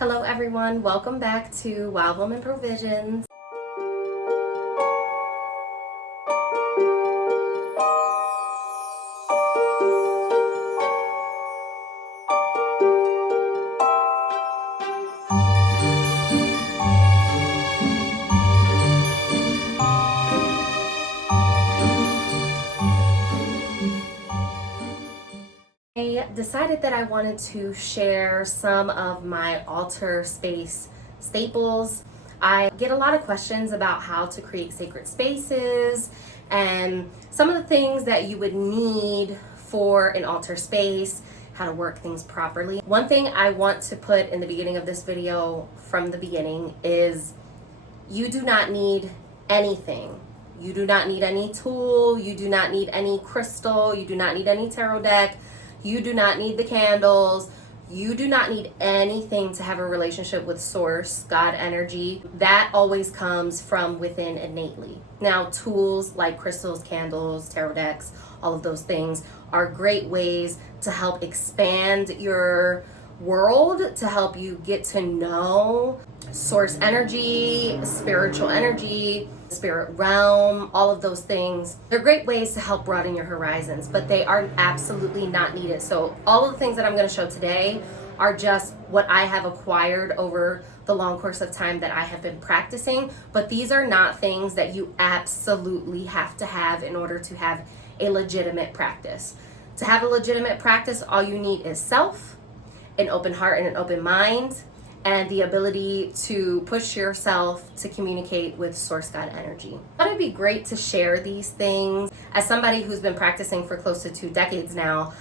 Hello everyone, welcome back to Wildwomanprovisions. I decided that I wanted to share some of my altar space staples. I get a lot of questions about how to create sacred spaces and some of the things that you would need for an altar space, how to work things properly. One thing I want to put in the beginning of this video from the beginning is you do not need anything. You do not need any tool, you do not need any crystal, you do not need any tarot deck. You do not need the candles. You do not need anything to have a relationship with source, God energy. That always comes from within innately. Now, tools like crystals, candles, tarot decks, all of those things are great ways to help expand your world, to help you get to know source energy, spiritual energy, spirit realm, all of those things. They're great ways to help broaden your horizons, but they are absolutely not needed. So all of the things that I'm going to show today are just what I have acquired over the long course of time that I have been practicing, but these are not things that you absolutely have to have in order to have a legitimate practice. To have a legitimate practice, all you need is self, an open heart and an open mind, and the ability to push yourself to communicate with source God energy. I thought it'd be great to share these things. As somebody who's been practicing for close to 2 decades now,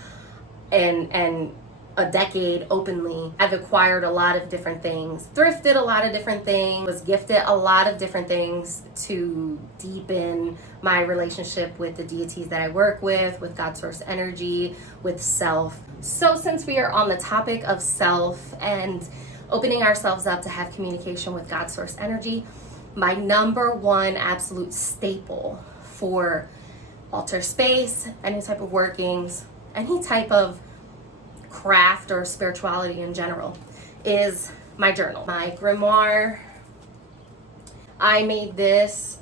and a decade openly, I've acquired a lot of different things, thrifted a lot of different things, was gifted a lot of different things to deepen my relationship with the deities that I work with God source energy, with self. So since we are on the topic of self and opening ourselves up to have communication with God source energy, my number one absolute staple for altar space, any type of workings, any type of craft or spirituality in general, is my journal, my grimoire. I made this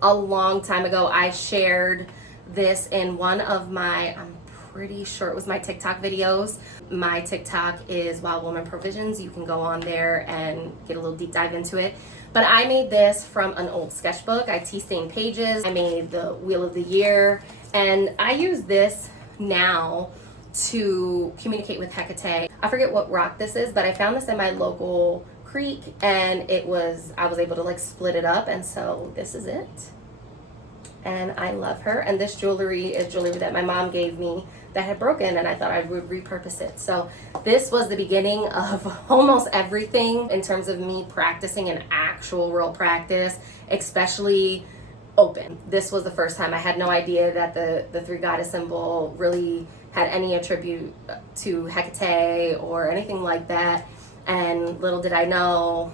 a long time ago. I shared this in one of my, I'm pretty sure it was my TikTok videos. My TikTok is Wildwomanprovisions. You can go on there and get a little deep dive into it. But I made this from an old sketchbook. I tea stained pages. I made the Wheel of the Year. And I use this now to communicate with Hecate. I forget what rock this is, but I found this in my local creek, and I was able to like split it up, and so this is it. And I love her. And this jewelry is jewelry that my mom gave me that had broken, and I thought I would repurpose it. So this was the beginning of almost everything in terms of me practicing an actual real practice, especially open. This was the first time. I had no idea that the 3 goddess symbol really had any attribute to Hecate or anything like that. And little did I know,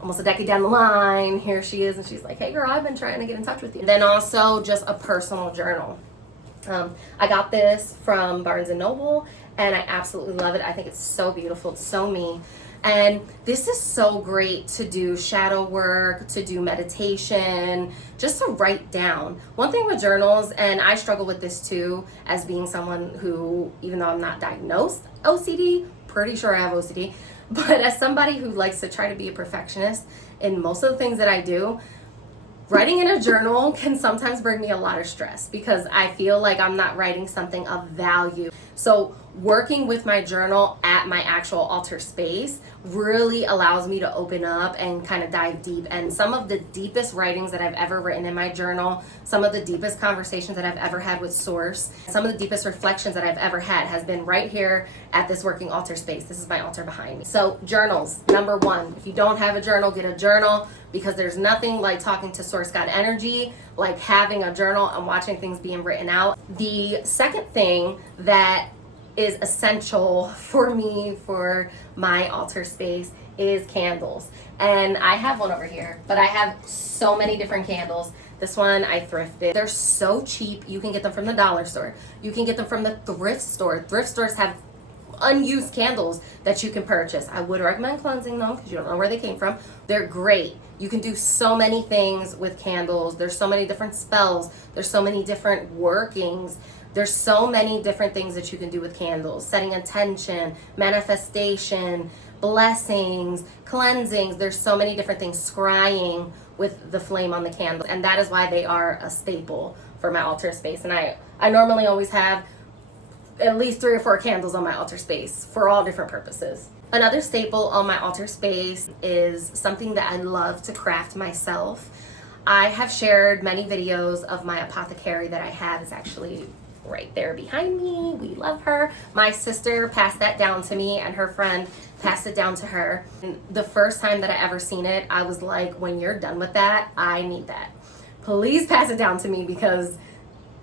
almost a decade down the line, here she is, and she's like, hey girl, I've been trying to get in touch with you. Then also just a personal journal. I got this from Barnes & Noble, and I absolutely love it. I think it's so beautiful. It's so me. And this is so great to do shadow work, to do meditation, just to write down. One thing with journals, and I struggle with this too, as being someone who, even though I'm not diagnosed OCD, pretty sure I have OCD, but as somebody who likes to try to be a perfectionist in most of the things that I do, writing in a journal can sometimes bring me a lot of stress because I feel like I'm not writing something of value. So working with my journal at my actual altar space really allows me to open up and kind of dive deep. And some of the deepest writings that I've ever written in my journal, some of the deepest conversations that I've ever had with source, some of the deepest reflections that I've ever had has been right here at this working altar space. This is my altar behind me. So journals, number one. If you don't have a journal, get a journal, because there's nothing like talking to source God energy, like having a journal and watching things being written out. The second thing that is essential for me for my altar space is candles. And I have one over here, but I have so many different candles. This one I thrifted. They're so cheap. You can get them from the dollar store. You can get them from the thrift store. Thrift stores have unused candles that you can purchase. I would recommend cleansing them because you don't know where they came from. They're great. You can do so many things with candles. There's so many different spells. There's so many different workings. There's so many different things that you can do with candles. Setting intention, manifestation, blessings, cleansings. There's so many different things. Scrying with the flame on the candle. And that is why they are a staple for my altar space. And I normally always have at least 3 or 4 candles on my altar space for all different purposes. Another staple on my altar space is something that I love to craft myself. I have shared many videos of my apothecary that I have. It's actually right there behind me. We love her. My sister passed that down to me and her friend passed it down to her. And the first time that I ever seen it, I was like, when you're done with that, I need that. Please pass it down to me, because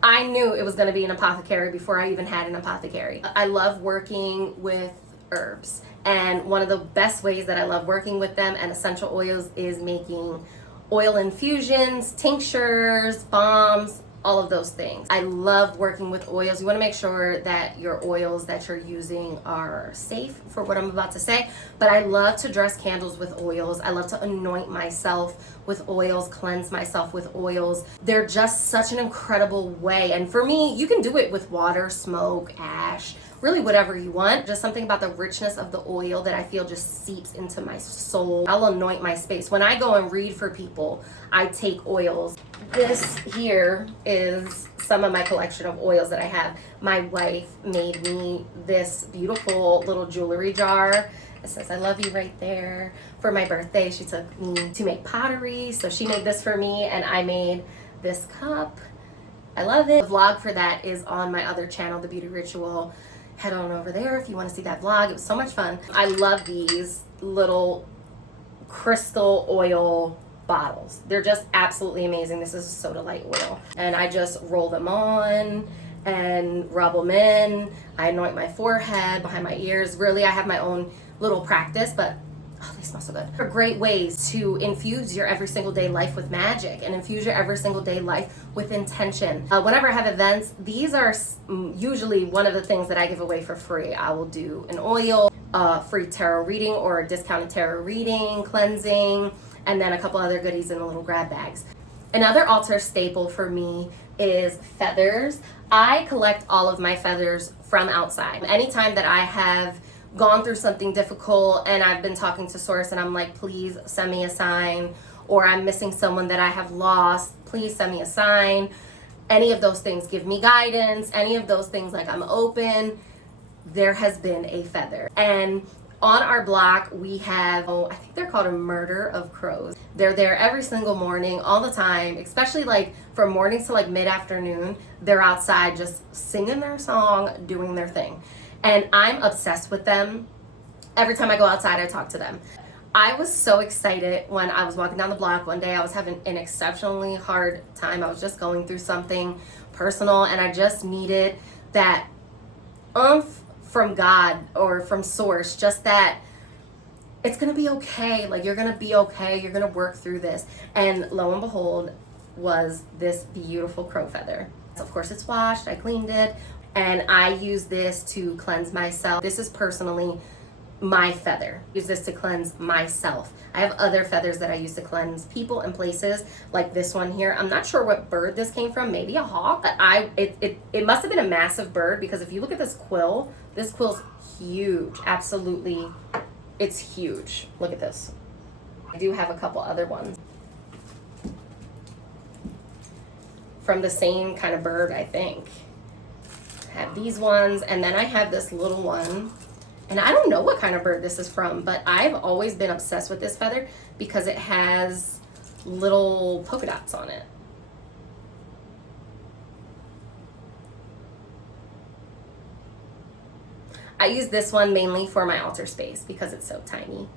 I knew it was going to be an apothecary before I even had an apothecary. I love working with herbs, and one of the best ways that I love working with them and essential oils is making oil infusions, tinctures, balms, all of those things. I love working with oils. You want to make sure that your oils that you're using are safe for what I'm about to say, but I love to dress candles with oils. I love to anoint myself with oils, cleanse myself with oils. They're just such an incredible way. And for me, you can do it with water, smoke, ash, really whatever you want. Just something about the richness of the oil that I feel just seeps into my soul. I'll anoint my space. When I go and read for people, I take oils. This here is some of my collection of oils that I have. My wife made me this beautiful little jewelry jar. It says, "I love you" right there. For my birthday, she took me to make pottery. So she made this for me, and I made this cup. I love it. The vlog for that is on my other channel, The Beauty Ritual. Head on over there if you want to see that vlog. It was so much fun. I love these little crystal oil bottles. They're just absolutely amazing. This is a soda light oil. And I just roll them on and rub them in. I anoint my forehead, behind my ears. Really, I have my own little practice, but oh, they smell so good. They're great ways to infuse your every single day life with magic and infuse your every single day life with intention. Whenever I have events, these are usually one of the things that I give away for free. I will do an oil, free tarot reading or a discounted tarot reading, cleansing, and then a couple other goodies in the little grab bags. Another altar staple for me is feathers. I collect all of my feathers from outside. Anytime that I have gone through something difficult and I've been talking to Source and I'm like, please send me a sign, or I'm missing someone that I have lost, please send me a sign. Any of those things give me guidance. Any of those things, like I'm open, there has been a feather. And on our block, we have, I think they're called a murder of crows. They're there every single morning, all the time, especially like from mornings to like mid-afternoon. They're outside just singing their song, doing their thing. And I'm obsessed with them. Every time I go outside, I talk to them. I was so excited when I was walking down the block one day. I was having an exceptionally hard time. I was just going through something personal, and I just needed that oomph from God or from Source, just that it's gonna be okay. Like, you're gonna be okay. You're gonna work through this. And lo and behold, was this beautiful crow feather. Of course, it's washed. I cleaned it. And I use this to cleanse myself. This is personally my feather. Use this to cleanse myself. I have other feathers that I use to cleanse people and places, like this one here. I'm not sure what bird this came from, maybe a hawk. But it must have been a massive bird, because if you look at this quill's huge. Absolutely, it's huge. Look at this. I do have a couple other ones from the same kind of bird, I think. I have these ones, and then I have this little one, and I don't know what kind of bird this is from, but I've always been obsessed with this feather because it has little polka dots on it. I use this one mainly for my altar space because it's so tiny.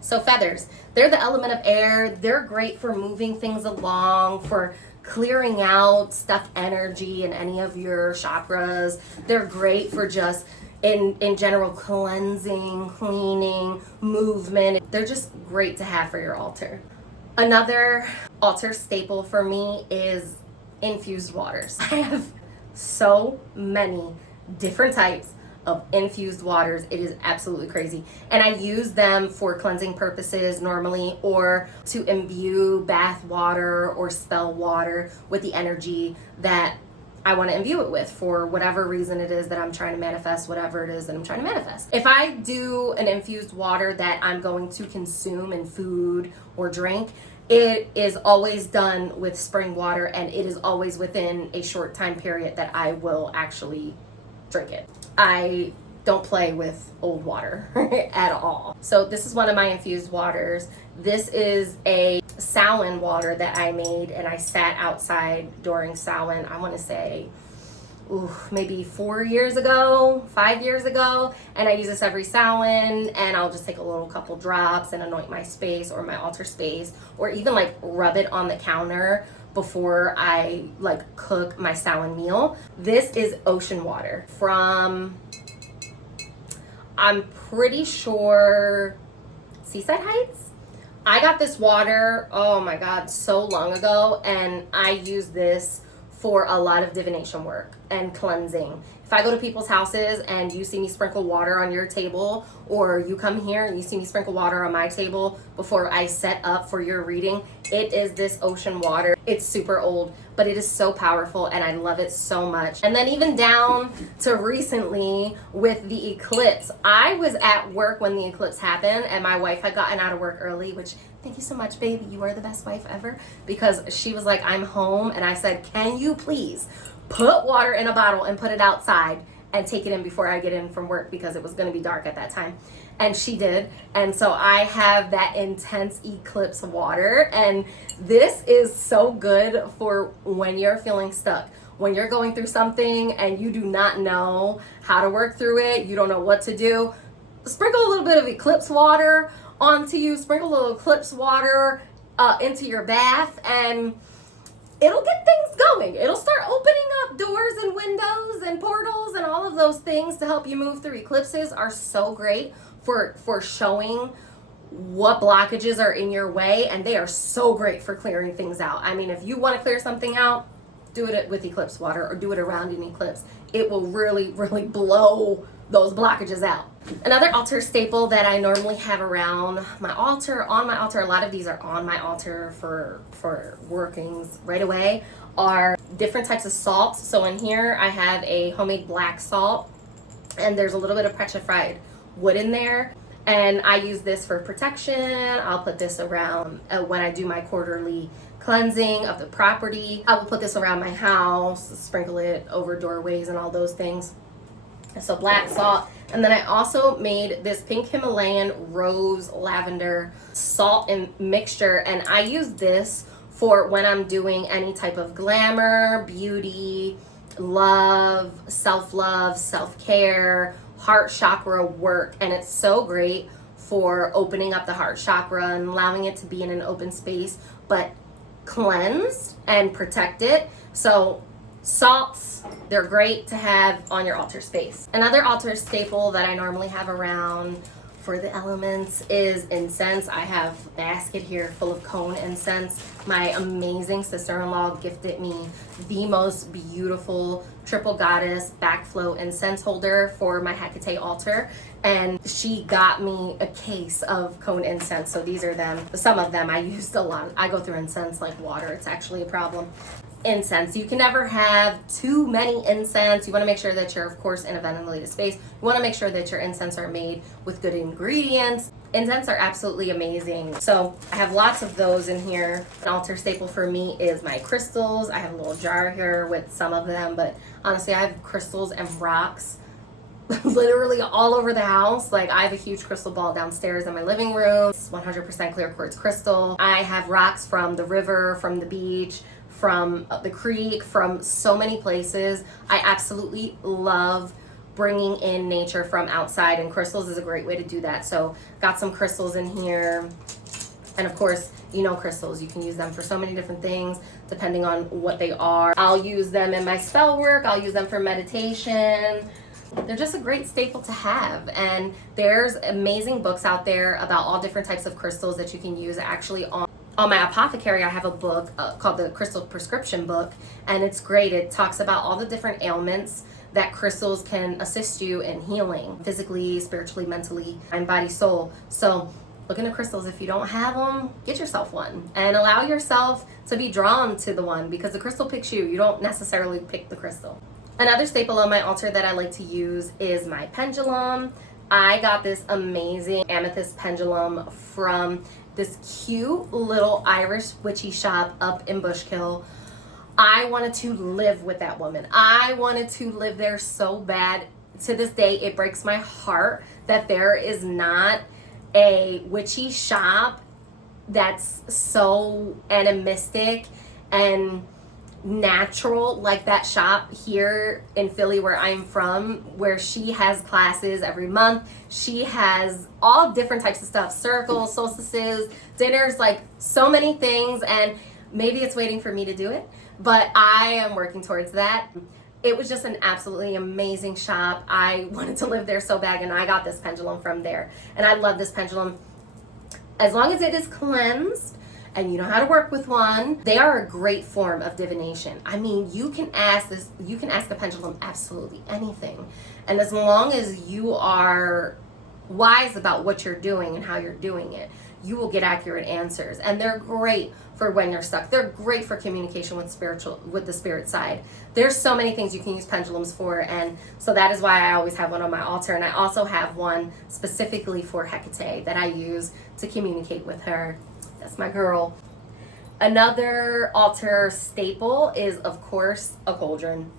So feathers, they're the element of air. They're great for moving things along, for clearing out stuck energy in any of your chakras. They're great for just in general cleansing, cleaning, movement. They're just great to have for your altar. Another altar staple for me is infused waters. I have so many different types of infused waters. It is absolutely crazy. And I use them for cleansing purposes normally, or to imbue bath water or spell water with the energy that I want to imbue it with for whatever reason it is that I'm trying to manifest, whatever it is that I'm trying to manifest. If I do an infused water that I'm going to consume in food or drink, it is always done with spring water, and it is always within a short time period that I will actually drink it. I don't play with old water at all. So this is one of my infused waters. This is a Samhain water that I made, and I sat outside during Samhain, I want to say maybe 4 years ago, 5 years ago, and I use this every Samhain, and I'll just take a little couple drops and anoint my space or my altar space, or even like rub it on the counter before I like cook my Samhain meal. This is ocean water from, I'm pretty sure, Seaside Heights. I got this water, oh my God, so long ago, and I use this for a lot of divination work and cleansing. If I go to people's houses and you see me sprinkle water on your table, or you come here and you see me sprinkle water on my table before I set up for your reading, it is this ocean water. It's super old, but it is so powerful and I love it so much. And then even down to recently with the eclipse, I was at work when the eclipse happened, and my wife had gotten out of work early, which, thank you so much, baby. You are the best wife ever. Because she was like, I'm home. And I said, can you please put water in a bottle and put it outside and take it in before I get in from work, because it was going to be dark at that time. And she did. And so I have that intense eclipse water. And this is so good for when you're feeling stuck, when you're going through something and you do not know how to work through it. You don't know what to do. Sprinkle a little bit of eclipse water onto you, sprinkle a little eclipse water into your bath, and it'll get things going. It'll start opening up doors and windows and portals, and all of those things to help you move through. Eclipses are so great for showing what blockages are in your way, and they are so great for clearing things out. I mean, if you want to clear something out, do it with eclipse water or do it around an eclipse. It will really, really blow those blockages out. Another altar staple that I normally have around my altar, on my altar, a lot of these are on my altar for workings right away, are different types of salts. So in here I have a homemade black salt, and there's a little bit of petrified wood in there, and I use this for protection. I'll put this around when I do my quarterly cleansing of the property. I will put this around my house, sprinkle it over doorways and all those things. So black salt. And then I also made this pink Himalayan rose lavender salt and mixture, and I use this for when I'm doing any type of glamour, beauty, love, self-love, self-care, heart chakra work. And it's so great for opening up the heart chakra and allowing it to be in an open space, but cleansed and protected. So salts, they're great to have on your altar space. Another altar staple that I normally have around for the elements is incense. I have a basket here full of cone incense. My amazing sister-in-law gifted me the most beautiful triple goddess backflow incense holder for my Hecate altar, and she got me a case of cone incense. So these are them. Some of them I used a lot. I go through incense like water. It's actually a problem. Incense, you can never have too many incense. You want to make sure that you're, of course, in a ventilated space. You want to make sure that your incense are made with good ingredients. Incense are absolutely amazing. So I have lots of those in here. An altar staple for me is my crystals. I have a little jar here with some of them, but honestly I have crystals and rocks literally all over the house. Like, I have a huge crystal ball downstairs in my living room. It's 100% clear quartz crystal. I have rocks from the river, from the beach, from the creek, from so many places. I absolutely love bringing in nature from outside, and crystals is a great way to do that. So got some crystals in here. And of course, you know, crystals, you can use them for so many different things depending on what they are. I'll use them in my spell work. I'll use them for meditation. They're just a great staple to have. And there's amazing books out there about all different types of crystals that you can use. Actually, on my apothecary, I have a book called the Crystal Prescription Book, and it's great. It talks about all the different ailments that crystals can assist you in healing physically, spiritually, mentally, mind, body, soul. So look into crystals. If you don't have them, get yourself one and allow yourself to be drawn to the one, because the crystal picks you. You don't necessarily pick the crystal. Another staple on my altar that I like to use is my pendulum. I got this amazing amethyst pendulum from this cute little Irish witchy shop up in Bushkill. I wanted to live with that woman. I wanted to live there so bad. To this day, it breaks my heart that there is not a witchy shop that's so animistic and natural like that shop here in Philly where I'm from, where she has classes every month. She has all different types of stuff, circles, solstices, dinners, like so many things, and maybe it's waiting for me to do it, but I am working towards that. It was just an absolutely amazing shop. I wanted to live there so bad, and I got this pendulum from there, and I love this pendulum. As long as it is cleansed and you know how to work with one, they are a great form of divination. I mean, you can ask a pendulum absolutely anything. And as long as you are wise about what you're doing and how you're doing it, you will get accurate answers. And they're great for when you're stuck. They're great for communication with the spirit side. There's so many things you can use pendulums for, and so that is why I always have one on my altar. And I also have one specifically for Hecate that I use to communicate with her. That's my girl. Another altar staple is, of course, a cauldron.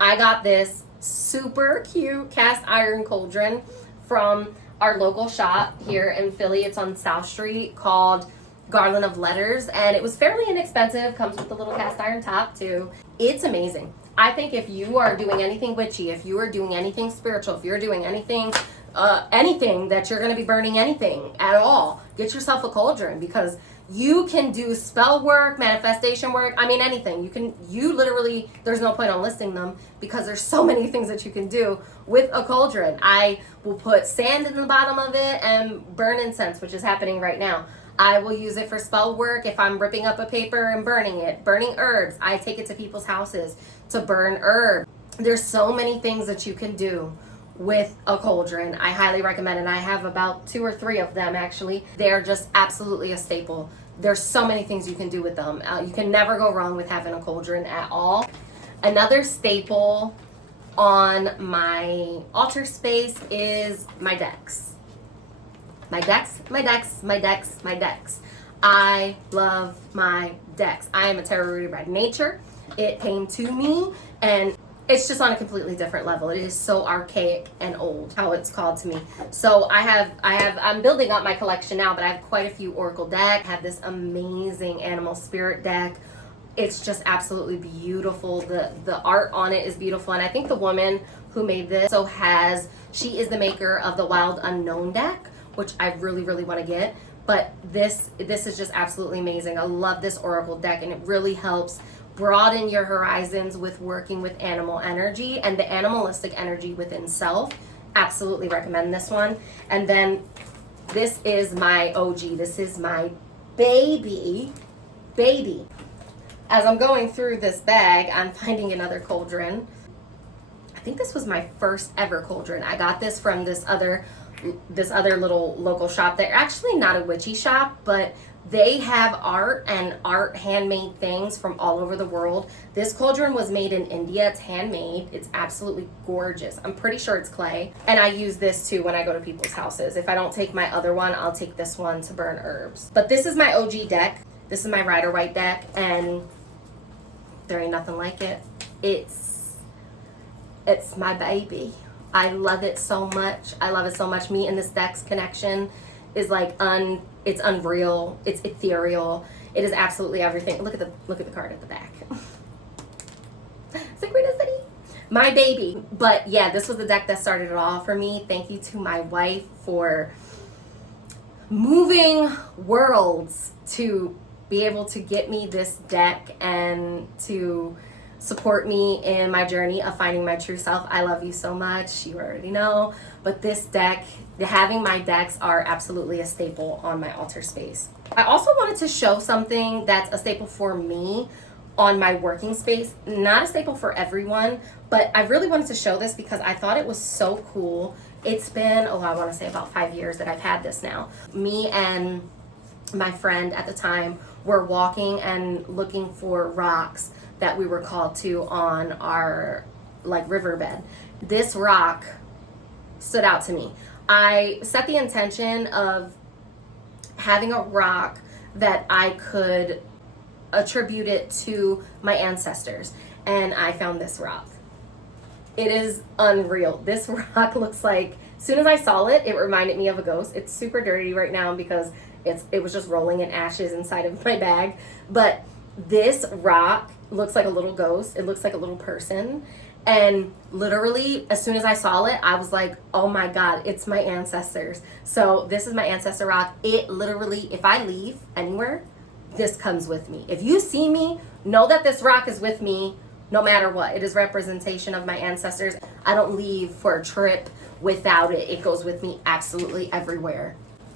I got this super cute cast iron cauldron from our local shop here in Philly. It's on South Street, called Garland of Letters, and it was fairly inexpensive. Comes with a little cast iron top too. It's amazing. I think if you are doing anything witchy, if you are doing anything spiritual, if you're doing anything that you're going to be burning anything at all, get yourself a cauldron, because you can do spell work, manifestation work. I mean, anything. You literally, there's no point on listing them because there's so many things that you can do with a cauldron. I will put sand in the bottom of it and burn incense, which is happening right now. I will use it for spell work if I'm ripping up a paper and burning it. Burning herbs. I take it to people's houses to burn herbs. There's so many things that you can do with a cauldron. I highly recommend it. I have about 2 or 3 of them actually. They're just absolutely a staple. There's so many things you can do with them. You can never go wrong with having a cauldron at all. Another staple on my altar space is my decks. My decks. I love my decks. I am a tarot reader by nature. It came to me, and it's just on a completely different level. It is so archaic and old, how it's called to me. So I'm building up my collection now, but I have quite a few oracle decks. I have this amazing animal spirit deck. It's just absolutely beautiful. The art on it is beautiful, and I think the woman who made this she is the maker of the Wild Unknown deck, which I really, really want to get. But this is just absolutely amazing. I love this oracle deck, and it really helps broaden your horizons with working with animal energy and the animalistic energy within self. Absolutely recommend this one. And then this is my OG. This is my baby. As I'm going through this bag, I'm finding another cauldron. I think this was my first ever cauldron. I got this from this other little local shop. They're actually not a witchy shop, but they have art handmade things from all over the world. This cauldron was made in India. It's handmade. It's absolutely gorgeous. I'm pretty sure it's clay. And I use this too when I go to people's houses. If I don't take my other one, I'll take this one to burn herbs. But this is my OG deck. This is my Rider-Waite deck, and there ain't nothing like it. It's my baby. I love it so much. Me and this deck's connection is like it's unreal. It's ethereal. It is absolutely everything. Look at the card at the back. Synchronicity. My baby. But yeah, this was the deck that started it all for me. Thank you to my wife for moving worlds to be able to get me this deck and to support me in my journey of finding my true self. I love you so much. You already know. But this deck, having my decks are absolutely a staple on my altar space. I also wanted to show something that's a staple for me on my working space. Not a staple for everyone, but I really wanted to show this because I thought it was so cool. It's been, I want to say about 5 years that I've had this now. Me and my friend at the time were walking and looking for rocks that we were called to on our like riverbed. This rock stood out to me. I set the intention of having a rock that I could attribute it to my ancestors, and I found this rock. It is unreal. This rock looks like, as soon as I saw it, it reminded me of a ghost. It's super dirty right now because it was just rolling in ashes inside of my bag, but this rock looks like a little ghost. It looks like a little person. And literally, as soon as I saw it, I was like, oh my God, it's my ancestors. So this is my ancestor rock. It literally, if I leave anywhere, this comes with me. If you see me, know that this rock is with me no matter what. It is representation of my ancestors. I don't leave for a trip without it. It goes with me absolutely everywhere.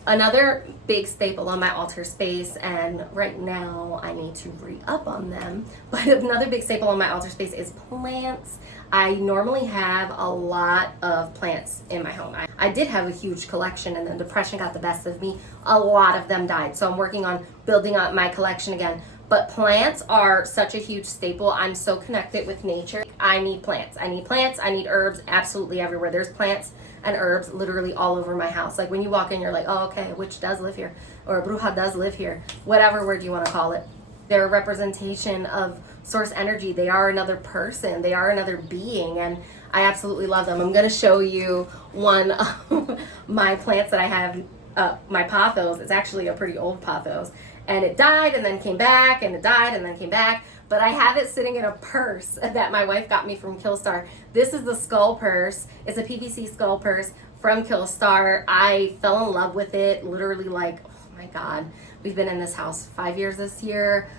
Another big staple on my altar space, and right now I need to re-up on them, but another big staple on my altar space is plants. I normally have a lot of plants in my home. I did have a huge collection, and then depression got the best of me. A lot of them died, so I'm working on building up my collection again. But plants are such a huge staple. I'm so connected with nature. I need plants. I need plants. I need herbs absolutely everywhere. There's plants and herbs literally all over my house. Like when you walk in, you're like, oh, okay, a witch does live here, or a bruja does live here, whatever word you want to call it. They're a representation of source energy. They are another person. They are another being, and I absolutely love them. I'm going to show you one of my plants that I have, my pothos. It's actually a pretty old pothos, and it died and then came back, and it died and then came back. But I have it sitting in a purse that my wife got me from Killstar. This is the skull purse. It's a PVC skull purse from Killstar. I fell in love with it, literally like, oh my God. We've been in this house 5 years this year,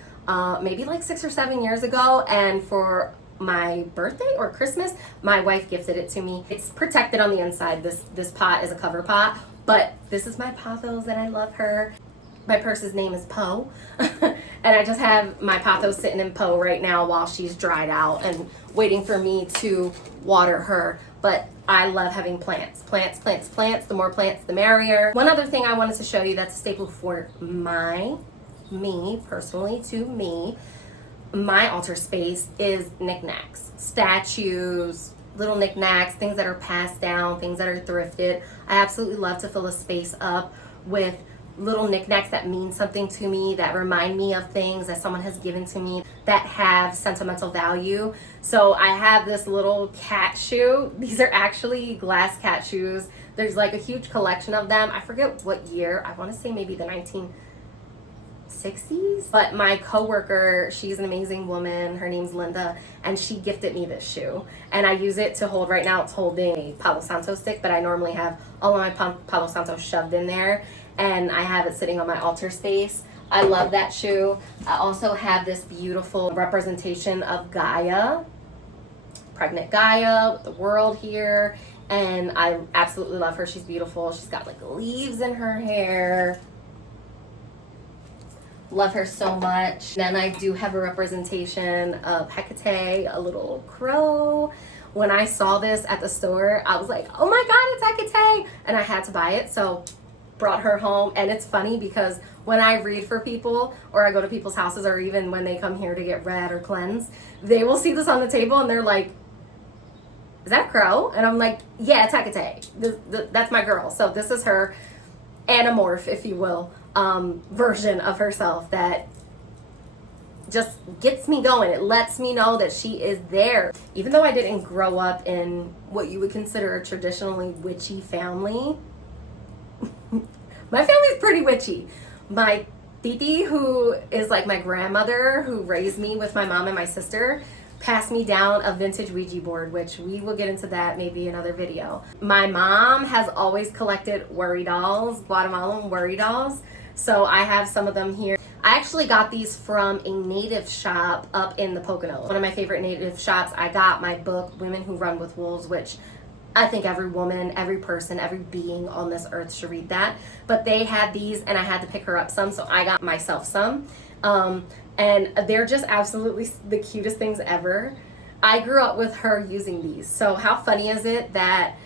maybe like 6 or 7 years ago. And for my birthday or Christmas, my wife gifted it to me. It's protected on the inside. This pot is a cover pot, but this is my pothos and I love her. My purse's name is Poe, and I just have my pothos sitting in Poe right now while she's dried out and waiting for me to water her. But I love having plants. Plants, plants, plants. The more plants, the merrier. One other thing I wanted to show you that's a staple for me, personally, to me, my altar space is knickknacks, statues, little knickknacks, things that are passed down, things that are thrifted. I absolutely love to fill a space up with little knickknacks that mean something to me, that remind me of things that someone has given to me that have sentimental value. So I have this little cat shoe. These are actually glass cat shoes. There's like a huge collection of them. I forget what year. I want to say maybe the 1960s. But my coworker, she's an amazing woman. Her name's Linda, and she gifted me this shoe. And I use it to hold, right now it's holding a Palo Santo stick, but I normally have all of my Palo Santo shoved in there. And I have it sitting on my altar space. I love that shoe. I also have this beautiful representation of Gaia, pregnant Gaia with the world here. And I absolutely love her. She's beautiful. She's got like leaves in her hair. Love her so much. Then I do have a representation of Hecate, a little crow. When I saw this at the store, I was like, oh my God, it's Hecate. And I had to buy it. So brought her home. And it's funny because when I read for people or I go to people's houses, or even when they come here to get read or cleansed, they will see this on the table and they're like, is that a crow? And I'm like, yeah, it's Hecate. That's my girl. So this is her anamorph, if you will, version of herself that just gets me going. It lets me know that she is there. Even though I didn't grow up in what you would consider a traditionally witchy family, my family's pretty witchy. My titi, who is like my grandmother, who raised me with my mom and my sister, passed me down a vintage Ouija board, which we will get into that maybe another video. My mom has always collected worry dolls, Guatemalan worry dolls. So I have some of them here. I actually got these from a native shop up in the Poconos. One of my favorite native shops. I got my book, Women Who Run with Wolves, which I think every woman, every person, every being on this earth should read that. But they had these, and I had to pick her up some, so I got myself some. And they're just absolutely the cutest things ever. I grew up with her using these. So how funny is it that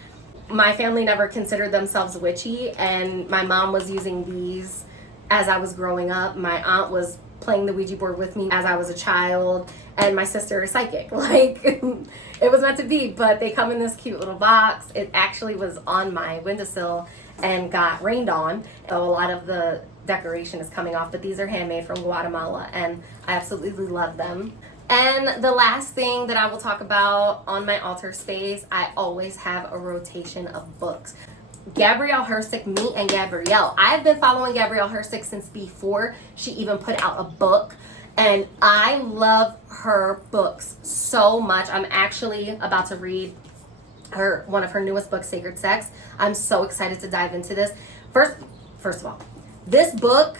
my family never considered themselves witchy, and my mom was using these as I was growing up. My aunt was playing the Ouija board with me as I was a child, and my sister is psychic. Like, it was meant to be, but they come in this cute little box. It actually was on my windowsill and got rained on, so a lot of the decoration is coming off, but these are handmade from Guatemala, and I absolutely love them. And the last thing that I will talk about on my altar space, I always have a rotation of books. Gabrielle Hersick, me and Gabrielle. I've been following Gabrielle Hersick since before she even put out a book, and I love her books so much. I'm actually about to read one of her newest books, Sacred Sex. I'm so excited to dive into this. First of all, this book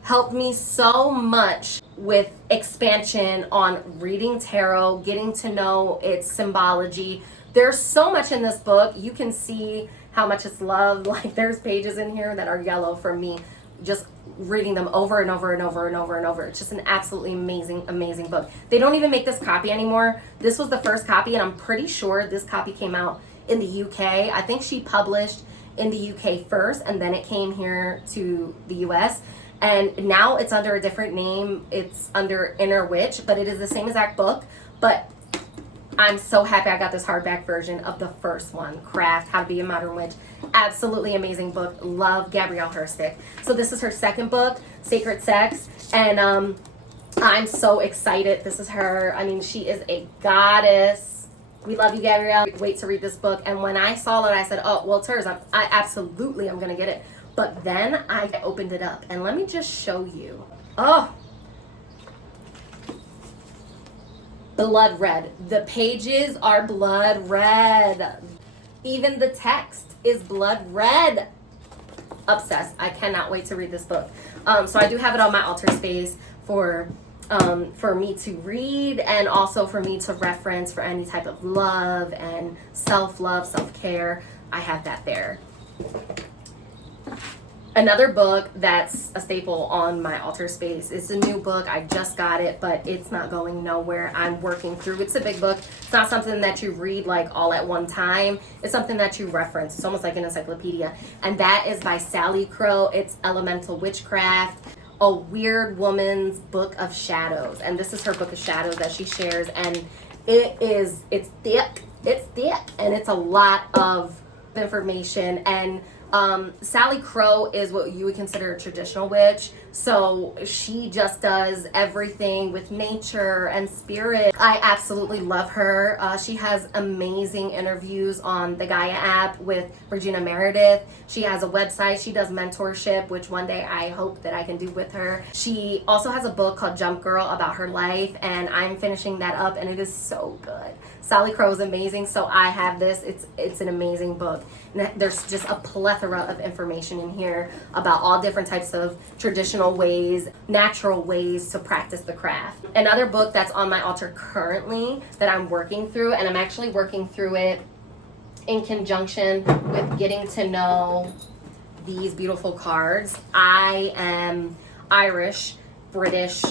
helped me so much with expansion on reading tarot, getting to know its symbology. There's so much in this book. You can see how much it's loved. Like, there's pages in here that are yellow from me just reading them over and over and over and over and over. It's just an absolutely amazing book. They don't even make this copy anymore. This was the first copy, and I'm pretty sure this copy came out in the UK. I think she published in the UK first, and then it came here to the US. And now it's under a different name. It's under Inner Witch, but it is the same exact book. But I'm so happy I got this hardback version of the first one, Craft, How to Be a Modern Witch. Absolutely amazing book. Love Gabrielle Hersick. So this is her second book, Sacred Sex, and I'm so excited. This is her. I mean, she is a goddess. We love you, Gabrielle. Wait to read this book. And when I saw it, I said, oh, well, it's hers. I absolutely am going to get it. But then I opened it up, and let me just show you. Oh, blood red. The pages are blood red. Even the text is blood red. Obsessed. I cannot wait to read this book. So I do have it on my altar space for me to read, and also for me to reference for any type of love and self-love, self-care. I have that there. Another book that's a staple on my altar space is a new book. I just got it, but it's not going nowhere. I'm working through. It's a big book. It's not something that you read like all at one time. It's something that you reference. It's almost like an encyclopedia. And that is by Sally Crow. It's Elemental Witchcraft, a weird woman's book of shadows. And this is her book of shadows that she shares. And it's thick. It's thick. And it's a lot of information. And Sally Crow is what you would consider a traditional witch. So she just does everything with nature and spirit. I absolutely love her. She has amazing interviews on the Gaia app with Regina Meredith. She has a website. She does mentorship, which one day I hope that I can do with her. She also has a book called Jump Girl about her life, and I'm finishing that up, and it is so good. Sally Crow is amazing, so I have this. It's an amazing book. And there's just a plethora of information in here about all different types of traditional ways, natural ways to practice the craft. Another book that's on my altar currently that I'm working through, and I'm actually working through it in conjunction with getting to know these beautiful cards. I am Irish, British,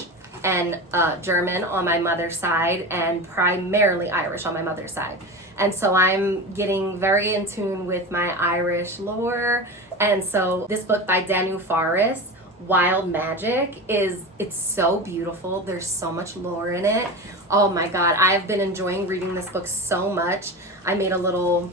and German on my mother's side, and primarily Irish on my mother's side. And so I'm getting very in tune with my Irish lore. And so this book by Daniel Forrest, Wild Magic, it's so beautiful. There's so much lore in it. Oh my God, I've been enjoying reading this book so much. I made a little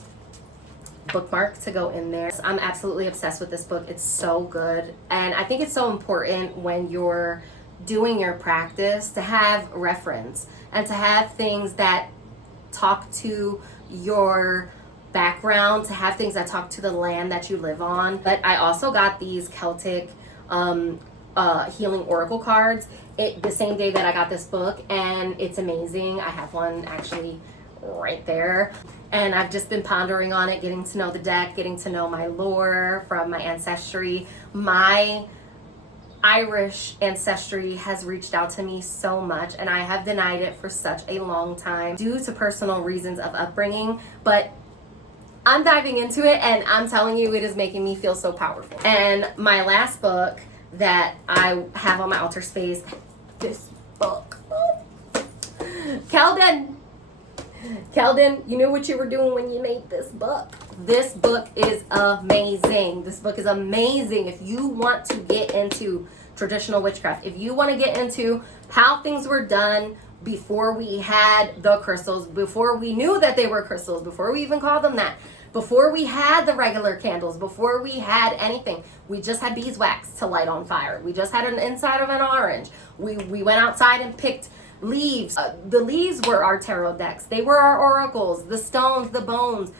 bookmark to go in there. I'm absolutely obsessed with this book. It's so good. And I think it's so important when you're doing your practice to have reference and to have things that talk to your background, to have things that talk to the land that you live on. But I also got these Celtic healing oracle cards the same day that I got this book, and it's amazing. I have one actually right there, and I've just been pondering on it, getting to know the deck, getting to know my lore from my ancestry. My Irish ancestry has reached out to me so much, and I have denied it for such a long time due to personal reasons of upbringing, but I'm diving into it, and I'm telling you, it is making me feel so powerful. And my last book that I have on my altar space, this book. Keldon, you knew what you were doing when you made this book. This book is amazing. This book is amazing. If you want to get into traditional witchcraft, if you want to get into how things were done before we had the crystals, before we knew that they were crystals, before we even called them that, before we had the regular candles, before we had anything, we just had beeswax to light on fire. We just had an inside of an orange. We went outside and picked leaves. The leaves were our tarot decks. They were our oracles, the stones, the bones.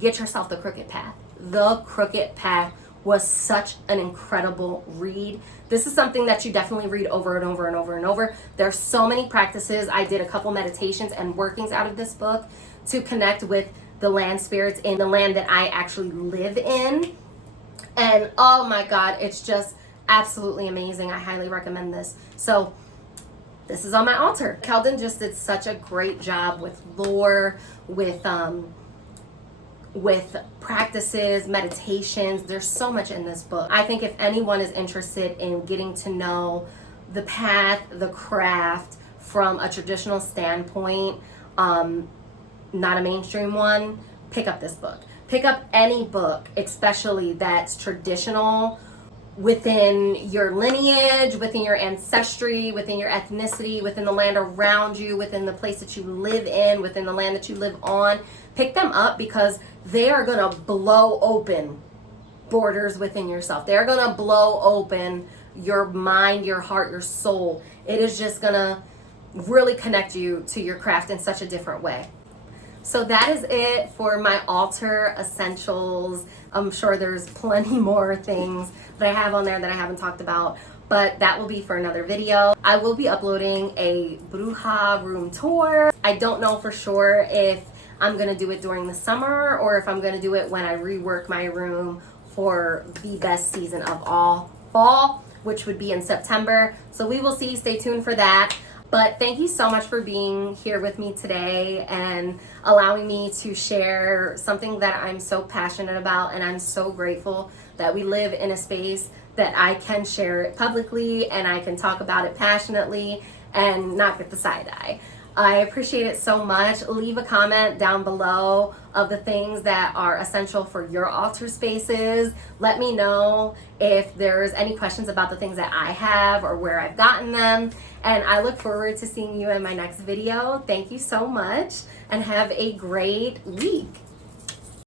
Get yourself the Crooked Path. The Crooked Path was such an incredible read. This is something that you definitely read over and over and over and over. There's so many practices. I did a couple meditations and workings out of this book to connect with the land spirits in the land that I actually live in. And oh my God, it's just absolutely amazing. I highly recommend this. So this is on my altar. Keldon just did such a great job with lore, with practices, meditations. There's so much in this book. I think if anyone is interested in getting to know the path, the craft from a traditional standpoint, not a mainstream one, pick up this book. Pick up any book, especially that's traditional, within your lineage, within your ancestry, within your ethnicity, within the land around you, within the place that you live in, within the land that you live on. Pick them up because they are going to blow open borders within yourself. They're going to blow open your mind, your heart, your soul. It is just going to really connect you to your craft in such a different way. So that is it for my altar essentials. I'm sure there's plenty more things that I have on there that I haven't talked about, but that will be for another video. I will be uploading a Bruja room tour. I don't know for sure if I'm gonna do it during the summer or if I'm gonna do it when I rework my room for the best season of all, fall, which would be in September. So we will see, stay tuned for that. But thank you so much for being here with me today and allowing me to share something that I'm so passionate about, and I'm so grateful that we live in a space that I can share it publicly and I can talk about it passionately and not get the side eye. I appreciate it so much. Leave a comment down below of the things that are essential for your altar spaces. Let me know if there's any questions about the things that I have or where I've gotten them. And I look forward to seeing you in my next video. Thank you so much and have a great week.